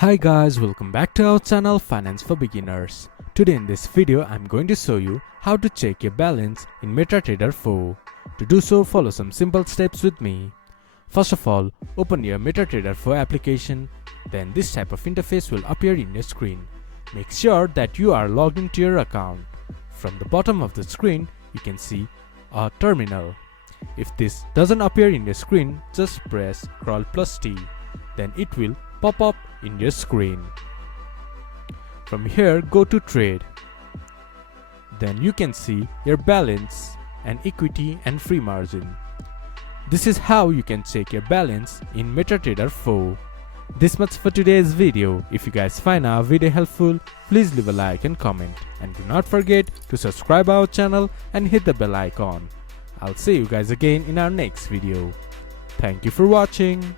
Hi guys, welcome back to our channel Finance for Beginners. Today in this video I'm going to show you how to check your balance in MetaTrader 4. To do so, follow some simple steps with me. First of all, open your MetaTrader 4 application. Then this type of interface will appear in your screen. Make sure that you are logged into your account. From the bottom of the screen, you can see a terminal. If this doesn't appear in your screen, just press Ctrl+T. Then it will pop up in your screen. From here, go to Trade. Then you can see your balance and equity and free margin. This is how you can check your balance in MetaTrader 4. This much for today's video. If you guys find our video helpful, please leave a like and comment. And do not forget to subscribe our channel and hit the bell icon. I'll see you guys again in our next video. Thank you for watching.